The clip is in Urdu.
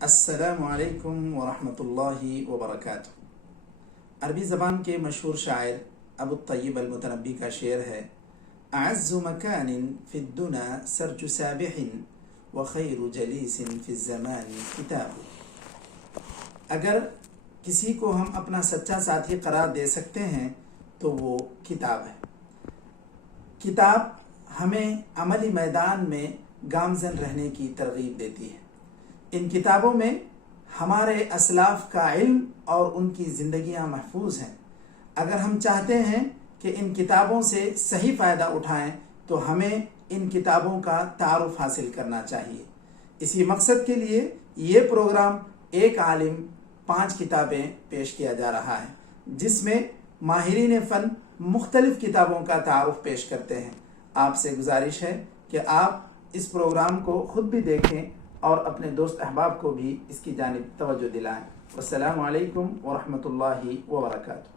السلام علیکم ورحمۃ اللہ وبرکاتہ۔ عربی زبان کے مشہور شاعر ابو الطیب المتنبی کا شعر ہے: اعز مکان فی الدنا سرج سابح وخیر جلیس فی الزمان کتاب۔ اگر کسی کو ہم اپنا سچا ساتھی قرار دے سکتے ہیں تو وہ کتاب ہے۔ کتاب ہمیں عملی میدان میں گامزن رہنے کی ترغیب دیتی ہے۔ ان کتابوں میں ہمارے اسلاف کا علم اور ان کی زندگیاں محفوظ ہیں۔ اگر ہم چاہتے ہیں کہ ان کتابوں سے صحیح فائدہ اٹھائیں تو ہمیں ان کتابوں کا تعارف حاصل کرنا چاہیے۔ اسی مقصد کے لیے یہ پروگرام ایک عالم 5 کتابیں پیش کیا جا رہا ہے، جس میں ماہرین فن مختلف کتابوں کا تعارف پیش کرتے ہیں۔ آپ سے گزارش ہے کہ آپ اس پروگرام کو خود بھی دیکھیں اور اپنے دوست احباب کو بھی اس کی جانب توجہ دلائیں۔ السلام علیکم ورحمۃ اللہ وبرکاتہ۔